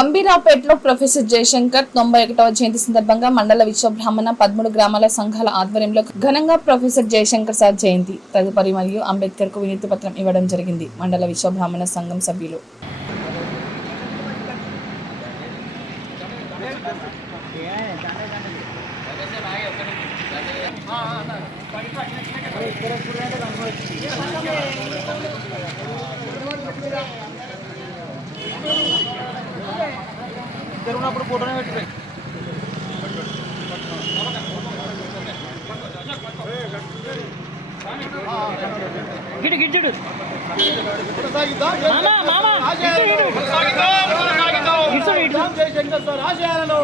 గంభీరాపేటలో professor Jayashankar తొంభై ఒకటవ జయంతి సందర్భంగా మండల విశ్వబ్రాహ్మణ పదమూడు గ్రామాల సంఘాల ఆధ్వర్యంలో ఘనంగా ప్రొఫెసర్ జయశంకర్ సార్ జయంతి. తదుపరి మరియు అంబేద్కర్కు వినతి పత్రం ఇవ్వడం జరిగింది. మండల విశ్వబ్రాహ్మణ సంఘం సభ్యులు ఉన్నప్పుడు ఫోటోనే పెట్టి గిడు గిడ్డు మామా మామా ఇటు ఇటు కొనసాగిద్దాం. జయశంకర్ సార్ ఆశయాలను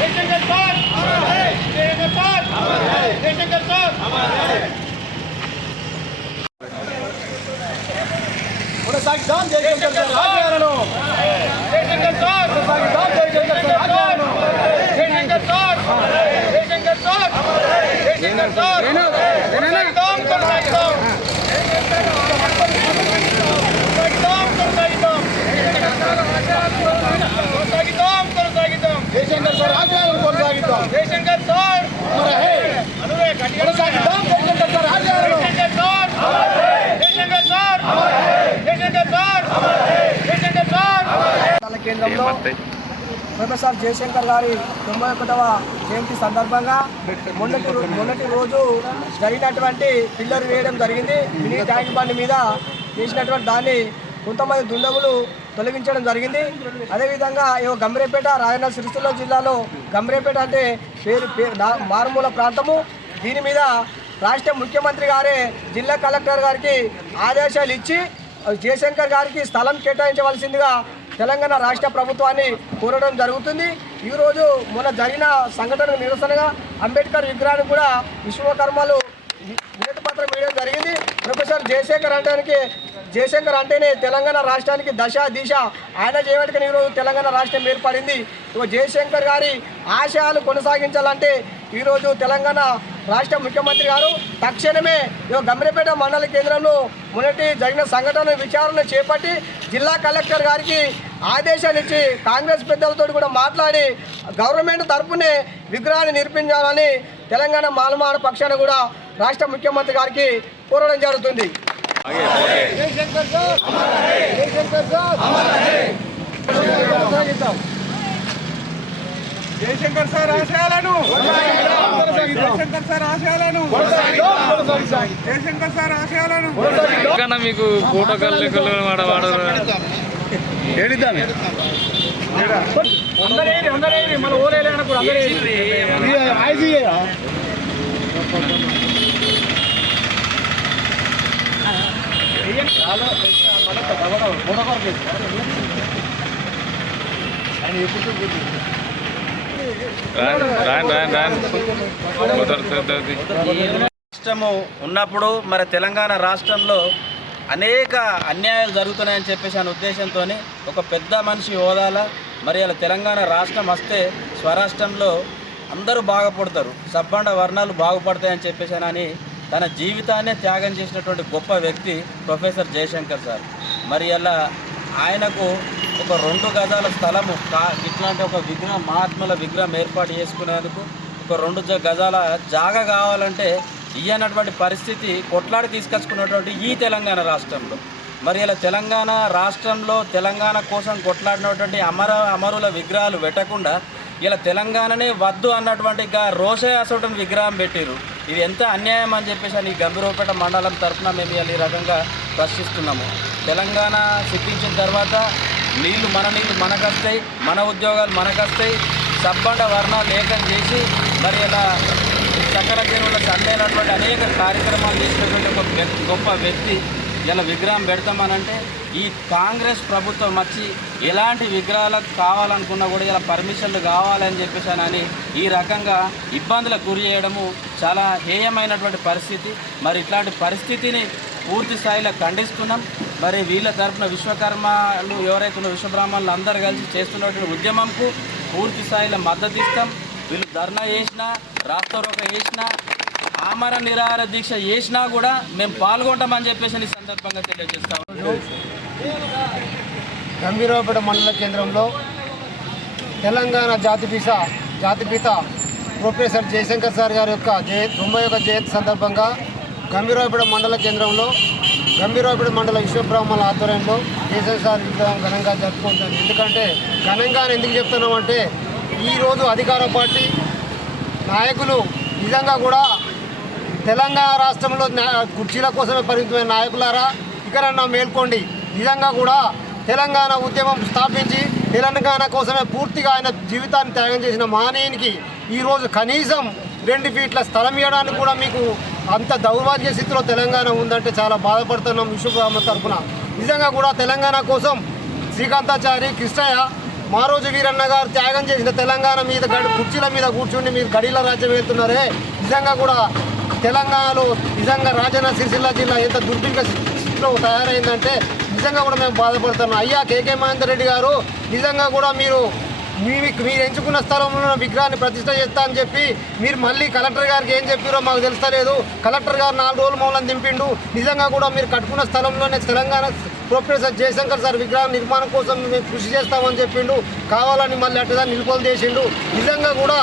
Jayashankar sir Jayashankar sir Jayashankar sir కొనసాగిద్దాం జయశంకర్ సార్ ఆశయాలను జయశంకర్ సార్ కొనసాగిద్దాం జయశంకర్ సార్ ఆశయాలను Jayashankar sir Jayashankar sir Jayashankar sir కొనసాగిద్దాం కొనసాగిద్దాం కొనసాగిద్దాం కొనసాగిద్దాం కొనసాగిద్దాం జయశంకర్ సార్ ఆశయాలను కొనసాగిద్దాం జయశంకర్ సార్ కొనసాగిద్దాం జయశంకర్ సార్ ఆశయాలను Jayashankar sir Jayashankar sir Jayashankar sir Jayashankar sir మండల కేంద్రంలో ప్రొఫెసర్ జయశంకర్ గారి తొంభై ఒకటవ జయంతి సందర్భంగా మొన్నటి మొన్నటి రోజు జరిగినటువంటి పిల్లర్ వేయడం జరిగింది. మినీ ట్యాంక్ బండ్ మీద చేసినటువంటి దాన్ని కొంతమంది దుండగులు తొలగించడం జరిగింది. అదేవిధంగా ఇగో గంభీరపేట రాయన్న సిరిసిల్ల జిల్లాలో గంభీరపేట అంటే పేరు మారుమూల ప్రాంతము. దీని మీద రాష్ట్ర ముఖ్యమంత్రి గారే జిల్లా కలెక్టర్ గారికి ఆదేశాలు ఇచ్చి జయశంకర్ గారికి స్థలం కేటాయించవలసిందిగా తెలంగాణ రాష్ట్ర ప్రభుత్వాన్ని కోరడం జరుగుతుంది. ఈరోజు మొన్న జరిగిన సంఘటన నిరసనగా అంబేద్కర్ విగ్రహానికి కూడా విశ్వకర్మలు వినతి పత్రం వేయడం జరిగింది. ప్రొఫెసర్ జయశంకర్ అంటానికి జయశంకర్ అంటేనే తెలంగాణ రాష్ట్రానికి దశ దిశ. ఆయన చేయబట్టి ఈరోజు తెలంగాణ రాష్ట్రం ఏర్పడింది. జయశంకర్ గారి ఆశయాలు కొనసాగించాలంటే ఈరోజు తెలంగాణ రాష్ట్ర ముఖ్యమంత్రి గారు తక్షణమే ఇగో గమ్మిరపేట మండల కేంద్రంలో మొదటి జరిగిన సంఘటన విచారణ చేపట్టి జిల్లా కలెక్టర్ గారికి ఆదేశాలు ఇచ్చి కాంగ్రెస్ పెద్దలతో కూడా మాట్లాడి గవర్నమెంట్ తరఫునే విగ్రహాన్ని నిర్మించాలని తెలంగాణ మాలమాడ పక్షాన కూడా రాష్ట్ర ముఖ్యమంత్రి గారికి కోరడం జరుగుతుంది Jayashankar sir Jayashankar sir Jayashankar sir ఆశయాలను. జయశంకర్ సార్ ఆశయాలను. జయశంకర్ సార్ ఆశయాలను. కన్నా మీకు ఫోటో కళ్ళు వాడ వాడరు? అందరేది అందరేది మన ఊరేలే కూడా అందరేది రాను రాను రాను రాను కుదరదు రాష్ట్రము ఉన్నప్పుడు మరి తెలంగాణ రాష్ట్రంలో అనేక అన్యాయాలు జరుగుతున్నాయని చెప్పేసి అనే ఉద్దేశంతో ఒక పెద్ద మనిషి హోదాల మరి అలా తెలంగాణ రాష్ట్రం వస్తే స్వరాష్ట్రంలో అందరూ బాగుపడతారు. సబ్బండ వర్ణాలు బాగుపడతాయని చెప్పేసి అని తన జీవితాన్నే త్యాగం చేసినటువంటి గొప్ప వ్యక్తి ప్రొఫెసర్ జయశంకర్ సార్. మరి అలా ఆయనకు ఒక రెండు గజాల స్థలము ఇట్లాంటి ఒక విగ్రహం మహాత్ముల విగ్రహం ఏర్పాటు చేసుకునేందుకు ఒక రెండు గజాల జాగా కావాలంటే ఇయ్యనటువంటి పరిస్థితి కొట్లాడి తీసుకొచ్చుకున్నటువంటి ఈ తెలంగాణ రాష్ట్రంలో. మరి ఇలా తెలంగాణ రాష్ట్రంలో తెలంగాణ కోసం కొట్లాడినటువంటి అమర అమరుల విగ్రహాలు పెట్టకుండా ఇలా తెలంగాణనే వద్దు అన్నటువంటి గా అసోటం విగ్రహం పెట్టారు ఇది ఎంత అన్యాయం అని చెప్పేసి అని ఈ గంభీరపేట మండలం తరఫున మేము ఇవాళ ఈ రకంగా ప్రశ్నిస్తున్నాము. తెలంగాణ సిద్ధించిన తర్వాత నీళ్ళు మన నీళ్ళు మనకొస్తాయి మన ఉద్యోగాలు మనకొస్తాయి. సబ్బండ వర్ణాలు ఏకం చేసి మరి ఇలా చక్కెర చెరువుల సందేలటువంటి అనేక కార్యక్రమాలు చేసినటువంటి ఒక గొప్ప వ్యక్తి. ఇలా విగ్రహం పెడతామనంటే ఈ కాంగ్రెస్ ప్రభుత్వం వచ్చి ఎలాంటి విగ్రహాలకు కావాలనుకున్నా కూడా ఇలా పర్మిషన్లు కావాలని చెప్పేసి అని ఈ రకంగా ఇబ్బందులకు గురి చేయడము చాలా హేయమైనటువంటి పరిస్థితి. మరి ఇట్లాంటి పరిస్థితిని పూర్తి స్థాయిలో ఖండిస్తున్నాం. మరి వీళ్ళ తరఫున విశ్వకర్మలు ఎవరైతే ఉన్న విశ్వబ్రాహ్మణులు అందరూ కలిసి చేస్తున్నటువంటి ఉద్యమంకు పూర్తి స్థాయిలో మద్దతు ఇస్తాం. వీళ్ళు ధర్నా చేసినా రాస్తారోక చేసినా ఆమర నిరాహార దీక్ష చేసినా కూడా మేము పాల్గొంటామని చెప్పేసి ఈ సందర్భంగా తెలియజేస్తాం గంభీరపేట మండల కేంద్రంలో తెలంగాణ జాతిపిత జాతిపిత ప్రొఫెసర్ జయశంకర్ సార్ గారి యొక్క జయ తొంభై యొక్క జయంతి సందర్భంగా గంభీరపేట మండల కేంద్రంలో గంభీరపేట మండల విశ్వబ్రాహ్మణుల ఆధ్వర్యంలో ఎస్ఎస్ఆర్ విగ్రహం ఘనంగా జరుపుకుంటారు. ఎందుకంటే ఘనంగా ఎందుకు చెప్తున్నామంటే ఈరోజు అధికార పార్టీ నాయకులు నిజంగా కూడా తెలంగాణ రాష్ట్రంలో కుర్చీల కోసమే పరిమితమైన నాయకులారా? ఇకరన్నా మేల్కోండి. నిజంగా కూడా తెలంగాణ ఉద్యమం స్థాపించి తెలంగాణ కోసమే పూర్తిగా ఆయన జీవితాన్ని త్యాగం చేసిన మానేయునికి ఈరోజు కనీసం రెండు ఫీట్ల స్థలం ఇవ్వడానికి కూడా మీకు అంత దౌర్భాగ్య స్థితిలో తెలంగాణ ఉందంటే చాలా బాధపడుతున్నాం విశ్వబ్రహ్మ తరఫున. నిజంగా కూడా తెలంగాణ కోసం శ్రీకాంతాచారి కృష్ణయ్య మారోజు వీరన్న గారు త్యాగం చేసిన తెలంగాణ మీద గడి కుర్చీల మీద కూర్చుని మీరు గడిల రాజ్యం వెళ్తున్నారే నిజంగా కూడా తెలంగాణలో నిజంగా రాజన్న సిరిసిల్ల జిల్లా ఎంత దుర్భిక్ష స్థితిలో తయారైందంటే నిజంగా కూడా మేము బాధపడుతున్నాం. అయ్యా కేకే మహేందర్ రెడ్డి గారు నిజంగా కూడా మీరు మీ మీరు ఎంచుకున్న స్థలంలో విగ్రహాన్ని ప్రతిష్ట చేస్తా అని చెప్పి మీరు మళ్ళీ కలెక్టర్ గారికి ఏం చెప్పారో మాకు తెలుస్తలేదు. కలెక్టర్ గారు నాలుగు రోజులు మౌనం దింపిండు. నిజంగా కూడా మీరు కట్టుకున్న స్థలంలోనే తెలంగాణ ప్రొఫెసర్ జయశంకర్ సార్ విగ్రహం నిర్మాణం కోసం మేము కృషి చేస్తామని చెప్పిండు. కావాలని మళ్ళీ అట్టుగా నిలుపుదల చేసిండు. నిజంగా కూడా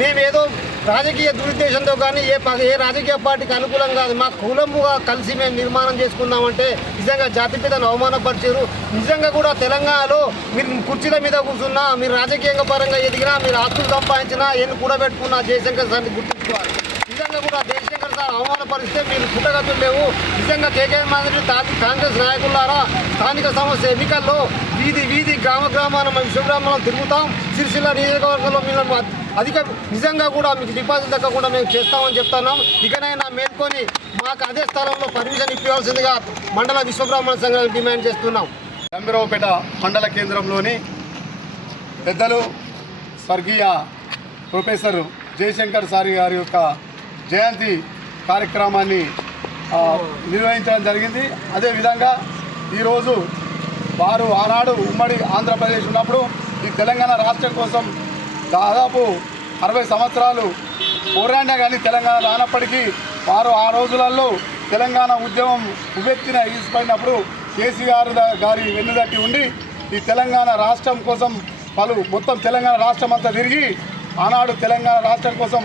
మేమేదో రాజకీయ దురుద్దేశంతో కానీ ఏ ఏ రాజకీయ పార్టీకి అనుకూలం కాదు. మా కులముగా కలిసి మేము నిర్మాణం చేసుకుందామంటే నిజంగా జాతిపితను అవమానపరిచారు నిజంగా కూడా తెలంగాణలో మీరు కుర్చీల మీద కూర్చున్నా మీరు రాజకీయంగా పరంగా ఎదిగినా మీరు ఆస్తులు సంపాదించినా ఎన్ని కూడబెట్టుకున్నా జయశంకర్ సార్ని గుర్తుంచుకోవాలి. నిజంగా కూడా జయశంకర్ సార్ అవమానపరిస్తే మీరు పుట్టగతులు లేవు నిజంగా కేకే మాదిరి కాంగ్రెస్ నాయకులారా స్థానిక సమస్య ఎన్నికల్లో వీధి వీధి గ్రామ గ్రామాన మేము విశ్వగ్రామంలో తిరుగుతాం. సిరిసిల్ల నియోజకవర్గంలో మిమ్మల్ని అధిక నిజంగా కూడా మీకు డిపాజిట్ దక్కకుండా మేము చేస్తామని చెప్తున్నాం. ఇకనైనా మేల్కొని మాకు అదే స్థలంలో పర్మిషన్ ఇప్పించాల్సిందిగా మండల విశ్వబ్రాహ్మణ సంఘానికి డిమాండ్ చేస్తున్నాం. గంభీరావుపేట మండల కేంద్రంలోని పెద్దలు స్వర్గీయ ప్రొఫెసర్ జయశంకర్ సారి గారి యొక్క జయంతి కార్యక్రమాన్ని నిర్వహించడం జరిగింది. అదేవిధంగా ఈరోజు వారు ఆనాడు ఉమ్మడి ఆంధ్రప్రదేశ్ ఉన్నప్పుడు ఈ తెలంగాణ రాష్ట్రం కోసం దాదాపు అరవై సంవత్సరాలు పోరాడినా కానీ తెలంగాణ రానప్పటికీ వారు ఆ రోజులలో తెలంగాణ ఉద్యమం ఉవ్వెత్తిన ఈసిపోయినప్పుడు కేసీఆర్ గారి వెన్నుదట్టి ఉండి ఈ తెలంగాణ రాష్ట్రం కోసం పలు మొత్తం తెలంగాణ రాష్ట్రం అంతా తిరిగి ఆనాడు తెలంగాణ రాష్ట్రం కోసం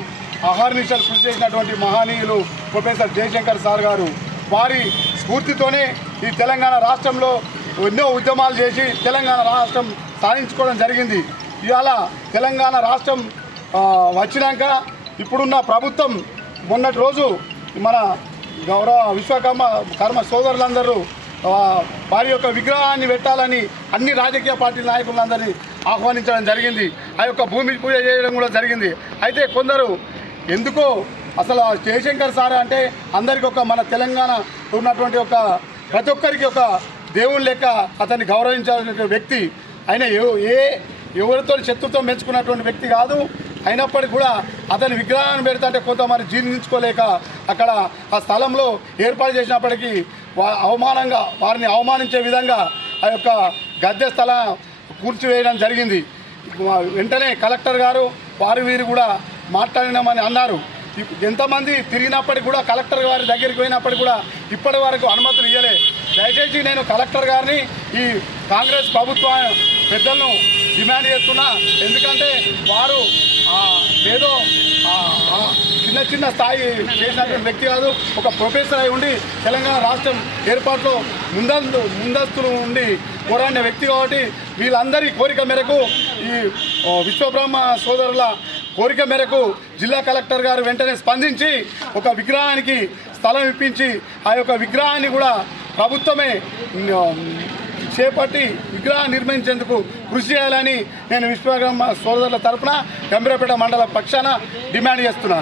అహర్నిశలు కృషి చేసినటువంటి మహనీయులు ప్రొఫెసర్ జయశంకర్ సార్ గారు. వారి స్ఫూర్తితోనే ఈ తెలంగాణ రాష్ట్రంలో ఎన్నో ఉద్యమాలు చేసి తెలంగాణ రాష్ట్రం సాధించుకోవడం జరిగింది. ఇవాళ తెలంగాణ రాష్ట్రం వచ్చినాక ఇప్పుడున్న ప్రభుత్వం మొన్నటి రోజు మన గౌరవ విశ్వకర్మ కర్మ సోదరులందరూ వారి యొక్క విగ్రహాన్ని పెట్టాలని అన్ని రాజకీయ పార్టీ నాయకులందరినీ ఆహ్వానించడం జరిగింది. ఆ యొక్క భూమి పూజ చేయడం కూడా జరిగింది. అయితే కొందరు ఎందుకో అసలు జయశంకర్ సార్ అంటే అందరికి ఒక మన తెలంగాణ ఉన్నటువంటి ఒక ప్రతి ఒక్కరికి ఒక దేవుని లెక్క అతన్ని గౌరవించాల్సిన వ్యక్తి. ఆయన ఏ ఎవరితో శత్రుత్వం పెంచుకున్నటువంటి వ్యక్తి కాదు. అయినప్పటికీ కూడా అతని విగ్రహాన్ని పెడతాంటే కొంతమంది జీర్ణించుకోలేక అక్కడ ఆ స్థలంలో ఏర్పాటు చేసినప్పటికీ వా అవమానంగా వారిని అవమానించే విధంగా ఆ యొక్క గద్దె స్థలం కూర్చివేయడం జరిగింది. వెంటనే కలెక్టర్ గారు వారు వీరు కూడా మాట్లాడినామని అన్నారు. ఎంతమంది తిరిగినప్పటికీ కూడా కలెక్టర్ గారి దగ్గరికి పోయినప్పటికీ కూడా ఇప్పటి వరకు అనుమతులు ఇవ్వలే దయచేసి నేను కలెక్టర్ గారిని ఈ కాంగ్రెస్ ప్రభుత్వ పెద్దలను డిమాండ్ చేస్తున్నా. ఎందుకంటే వారు ఏదో చిన్న చిన్న స్థాయి చేసినటువంటి వ్యక్తి కాదు ఒక ప్రొఫెసర్ అయి ఉండి తెలంగాణ రాష్ట్రం ఏర్పాటులో ముందందు ముందస్తులు ఉండి పోరాడిన వ్యక్తి కాబట్టి వీళ్ళందరి కోరిక మేరకు ఈ విశ్వబ్రహ్మ సోదరుల కోరిక మేరకు జిల్లా కలెక్టర్ గారు వెంటనే స్పందించి ఒక విగ్రహానికి స్థలం ఇప్పించి ఆ యొక్క విగ్రహాన్ని కూడా ప్రభుత్వమే చేపట్టి విగ్రహాన్ని నిర్మించేందుకు కృషి చేయాలని నేను విశ్వబ్రహ్మ సోదరుల తరపున గంభీరపేట మండల పక్షాన డిమాండ్ చేస్తున్నాను.